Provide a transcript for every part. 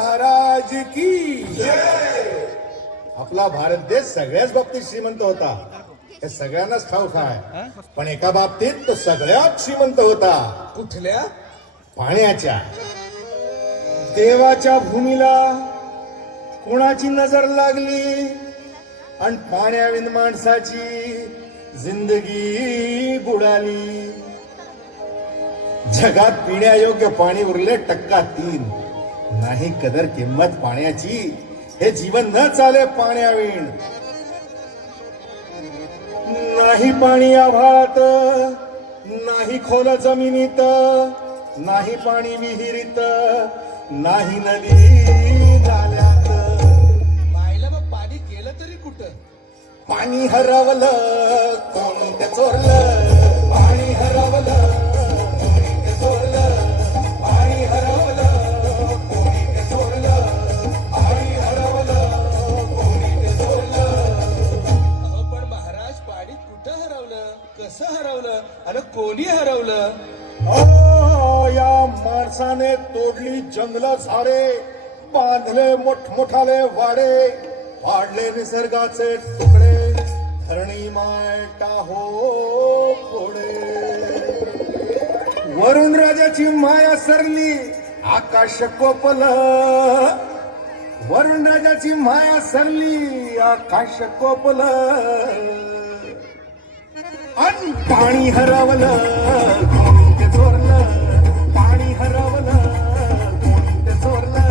महाराज की जय. आपला भारत देश सगळ्याच बाबतीत श्रीमंत होता, हे सगळ्यांनाच ठाऊक आहे. पण एका बाबतीत तो सगळ्यात श्रीमंत होता. कुठल्या? पाण्याच्या. देवाच्या भूमीला कोणाची नजर लागली आणि पाण्याविन माणसाची जिंदगी बुडाली. जगात पिण्यायोग्य पाणी उरले 3%. नाही कदर किंमत पाण्याची, हे जीवन न चाले पाण्याविण. नाही पाणी आभाळात, नाही खोल जमिनीत, नाही पाणी विहिरीत, नाही नदी नाल्यात. पाहिलं मग पाणी गेलं तरी कुठं? पाणी हरवलं कोणी ते चोरलं. पाणी हरवलं कोणी ते चोरलं. पाणी हरवलं कोणी ते चोरलं. पाणी हरवलं कोणी ते चोरलं. अहो पण महाराज, पाणी कुठं हरवलं, कसं हरवलं आणि कोणी हरवलं? या माणसाने तोडली जंगल झाडे, बांधले मोठमोठाले वाडे, पाडले निसर्गाचे तुकडे, धरणी मायटा हो पुढे. वरुण राजाची माया सरली, आकाश कोपल. वरुण राजाची माया सरली, आकाश कोपल. आणि पाणी हरवलं कोणी ते चोरलं. पाणी हरवलं कोणी ते चोरलं.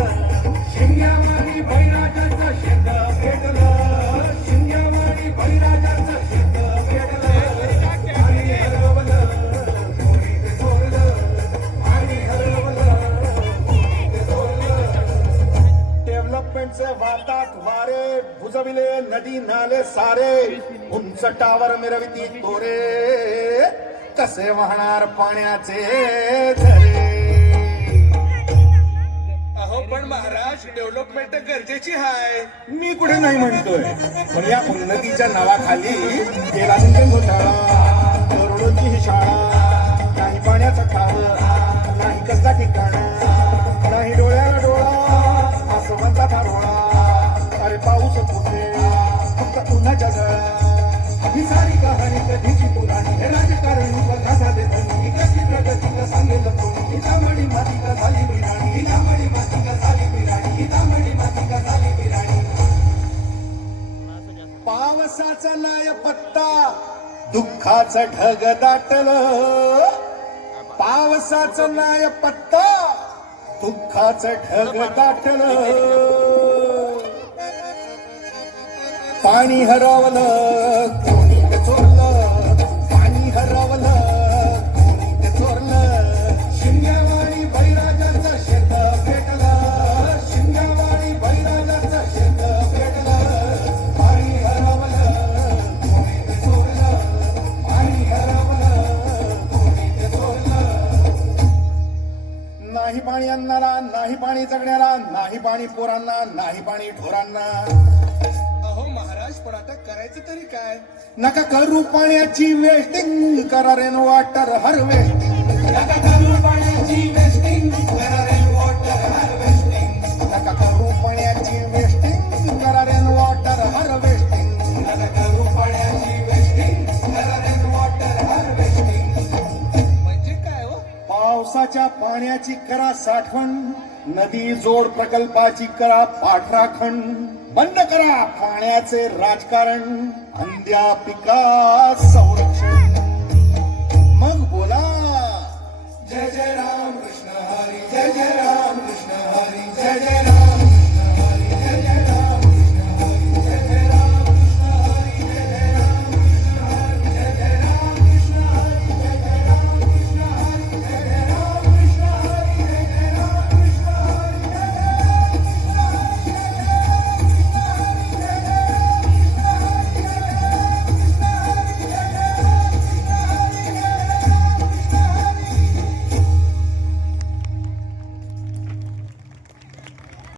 शिंग्यावाणी बैराजाचं शेत भेटलं. शिंग्यावाणी बैराजाचं शेत भेटलं. पाणी हरवलं कोणी ते चोरलं. पाणी हरवलं कोणी ते चोरलं. डेव्हलपमेंटचे वाहतात वारे, बुजविले नदी नाले सारे, उंच टावर मिरविती तोरे, कसे वाहणार पाण्याचे झरे. अहो पण महाराज, डेव्हलपमेंट गरजेची आहे. मी कुठे नाही म्हणतोय, पण या उन्नतीच्या नावाखाली केला सिंचन घोटाळा, करोडोची ही शाळा. नाही पाण्याचा ठाव, नाही कसला ठिकाण, नाही डोळ्याला डोळा, आसमानचा थारोळा. अरे पाऊस कुठे, फक्त उन्हाच्या जळा. ही सारी कहाणी कधीची पुराणी, हे राजकारणी बघा साधे धनी, कशी प्रगती का सांगेल कोणी. ही तांबडी माती का झाली बिराणी, ही तांबडी माती का झाली बिराणी, ही तांबडी माती का झाली बिराणी. पावसाचा नाय पत्ता, दुःखाचं ढग दाटलं. पावसाचं नाय पत्ता, दुःखाचं ढग दाटलं. पाणी हरवलं कोणी ते चोरलं. पाणी हरवलं कोणी ते चोरलं. शिंग्यावाणी बैराजाचं शेत भेटलं. शिंग्यावाणी बैराजाचं शेत भेटलं. पाणी हरवलं कोणी ते चोरलं. पाणी हरवलं कोणी ते चोरलं. नाही पाणी अन्नाला, नाही पाणी जगण्याला, नाही पाणी पोरांना, नाही पाणी ढोरांना. अहो महाराज, पण आता करायचं तरी काय? नका करू पाण्याची वेस्टिंग, करा रेन वॉटर हार्वेस्टिंग. नका करू पाण्याची वेस्टिंग, करा रेन वॉटर हार्वेस्टिंग. नका करू पाण्याची वेस्टिंग, करा रेन वॉटर हार्वेस्टिंग. नका करू पाण्याची वेस्टिंग, करा रेन वॉटर हार्वेस्टिंग. म्हणजे काय हो? पावसाच्या पाण्याची करा साठवण, नदी जोड प्रकल्पाची करा पाठराखण. बंद करा पाण्याचे राजकारण, अद्यापिका संरक्षण.